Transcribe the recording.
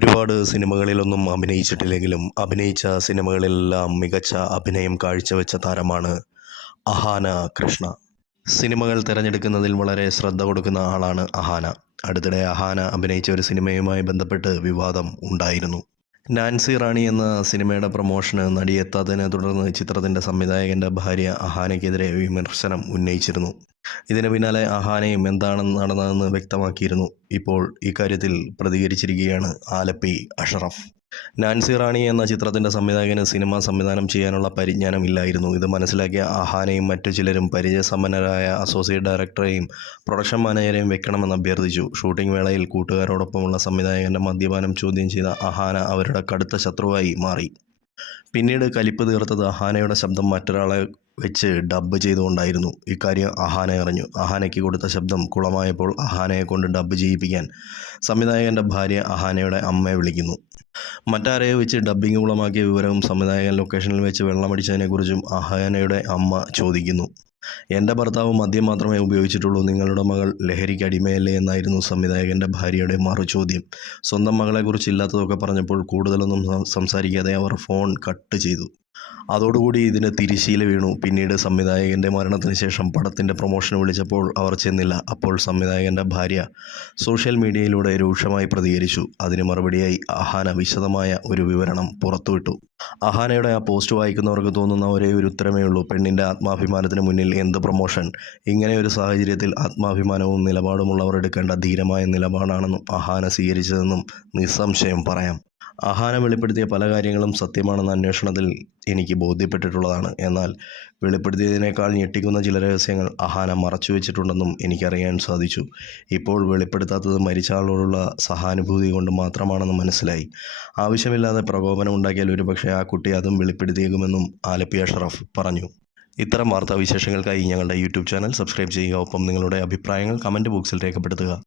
ഒരുപാട് സിനിമകളിലൊന്നും അഭിനയിച്ചിട്ടില്ലെങ്കിലും അഭിനയിച്ച സിനിമകളിലെല്ലാം മികച്ച അഭിനയം കാഴ്ചവെച്ച താരമാണ് അഹാന കൃഷ്ണ. സിനിമകൾ തിരഞ്ഞെടുക്കുന്നതിൽ വളരെ ശ്രദ്ധ കൊടുക്കുന്ന ആളാണ് അഹാന. അടുത്തിടെ അഹാന അഭിനയിച്ച ഒരു സിനിമയുമായി ബന്ധപ്പെട്ട് വിവാദം ഉണ്ടായിരുന്നു. നാൻസി റാണി എന്ന സിനിമയുടെ പ്രൊമോഷന് നടിയെത്താത്തതിനെ തുടർന്ന് ചിത്രത്തിന്റെ സംവിധായകന്റെ ഭാര്യ അഹാനയ്ക്കെതിരെ വിമർശനം ഉന്നയിച്ചിരുന്നു. ഇതിന് പിന്നാലെ അഹാനയും എന്താണ് നടന്നതെന്ന് വ്യക്തമാക്കിയിരുന്നു. ഇപ്പോൾ ഇക്കാര്യത്തിൽ പ്രതികരിച്ചിരിക്കുകയാണ് ആലപ്പി അഷറഫ്. നാൻസി റാണി എന്ന ചിത്രത്തിന്റെ സംവിധായകന് സിനിമ സംവിധാനം ചെയ്യാനുള്ള പരിജ്ഞാനം ഇല്ലായിരുന്നു ഇത് മനസ്സിലാക്കിയ അഹാനയും മറ്റു ചിലരും പരിചയസമ്പന്നരായ അസോസിയേറ്റ് ഡയറക്ടറെയും പ്രൊഡക്ഷൻ മാനേജരെയും വെക്കണമെന്ന് അഭ്യർത്ഥിച്ചു. ഷൂട്ടിംഗ് വേളയിൽ കൂട്ടുകാരോടൊപ്പമുള്ള സംവിധായകന്റെ മദ്യപാനം ചോദ്യം ചെയ്ത അഹാന അവരുടെ കടുത്ത ശത്രുവായി മാറി. പിന്നീട് കലിപ്പ് തീർത്തത് അഹാനയുടെ ശബ്ദം മറ്റൊരാളെ വെച്ച് ഡബ്ബ് ചെയ്തുകൊണ്ടായിരുന്നു. ഇക്കാര്യം അഹാന അറിഞ്ഞു. അഹാനയ്ക്ക് കൊടുത്ത ശബ്ദം കുളമായപ്പോൾ അഹാനയെ കൊണ്ട് ഡബ്ബ് ചെയ്യിപ്പിക്കാൻ സംവിധായകന്റെ ഭാര്യ അഹാനയുടെ അമ്മയെ വിളിക്കുന്നു. മറ്റാരെയോ വെച്ച് ഡബ്ബിംഗ് കുളമാക്കിയ വിവരവും സംവിധായകൻ ലൊക്കേഷനിൽ വെച്ച് വെള്ളമടിച്ചതിനെക്കുറിച്ചും അഹാനയുടെ അമ്മ ചോദിക്കുന്നു. എന്റെ ഭർത്താവ് മദ്യം മാത്രമേ ഉപയോഗിച്ചിട്ടുള്ളൂ. നിങ്ങളുടെ മകൾ ലഹരിക്ക് അടിമയല്ലേ എന്നായിരുന്നു സംവിധായകന്റെ ഭാര്യയുടെ മറു ചോദ്യം സ്വന്തം മകളെക്കുറിച്ച് ഇല്ലാത്തതൊക്കെ പറഞ്ഞപ്പോൾ കൂടുതലൊന്നും സംസാരിക്കാതെ അവർ ഫോൺ കട്ട് ചെയ്തു. അതോടുകൂടി ഇതിന് തിരിശീല വീണു. പിന്നീട് സംവിധായകന്റെ മരണത്തിന് ശേഷം പടത്തിന്റെ പ്രൊമോഷന് വിളിച്ചപ്പോൾ അവർ ചെന്നില്ല. അപ്പോൾ സംവിധായകന്റെ ഭാര്യ സോഷ്യൽ മീഡിയയിലൂടെ രൂക്ഷമായി പ്രതികരിച്ചു. അതിന് മറുപടിയായി അഹാന വിശദമായ ഒരു വിവരണം പുറത്തുവിട്ടു. അഹാനയുടെ ആ പോസ്റ്റ് വായിക്കുന്നവർക്ക് തോന്നുന്ന ഒരേ ഒരു ഉത്തരമേ ഉള്ളൂ. പെണ്ണിന്റെ ആത്മാഭിമാനത്തിന് മുന്നിൽ എന്ത് പ്രൊമോഷൻ? ഇങ്ങനെ ഒരു സാഹചര്യത്തിൽ ആത്മാഭിമാനവും നിലപാടുമുള്ളവർ എടുക്കേണ്ട ധീരമായ നിലപാടാണെന്നും അഹാന സ്വീകരിച്ചതെന്നും നിസ്സംശയം പറയാം. അഹാന വെളിപ്പെടുത്തിയ പല കാര്യങ്ങളും സത്യമാണെന്ന അന്വേഷണത്തിൽ എനിക്ക് ബോധ്യപ്പെട്ടിട്ടുള്ളതാണ്. എന്നാൽ വെളിപ്പെടുത്തിയതിനേക്കാൾ ഞെട്ടിക്കുന്ന ചില രഹസ്യങ്ങൾ അഹാന മറച്ചു വെച്ചിട്ടുണ്ടെന്നും എനിക്കറിയാൻ സാധിച്ചു. ഇപ്പോൾ വെളിപ്പെടുത്താത്തത് മരിച്ച ആളോടുള്ള സഹാനുഭൂതി കൊണ്ട് മാത്രമാണെന്ന് മനസ്സിലായി. ആവശ്യമില്ലാതെ പ്രകോപനം ഉണ്ടാക്കിയാൽ ഒരുപക്ഷെ ആ കുട്ടി അതും വെളിപ്പെടുത്തിയേക്കുമെന്നും ആലപ്പി ഷറഫ് പറഞ്ഞു. ഇത്തരം വാർത്താവിശേഷങ്ങൾക്കായി ഞങ്ങളുടെ യൂട്യൂബ് ചാനൽ സബ്സ്ക്രൈബ് ചെയ്യുക. ഒപ്പം നിങ്ങളുടെ അഭിപ്രായങ്ങൾ കമന്റ് ബോക്സിൽ രേഖപ്പെടുത്തുക.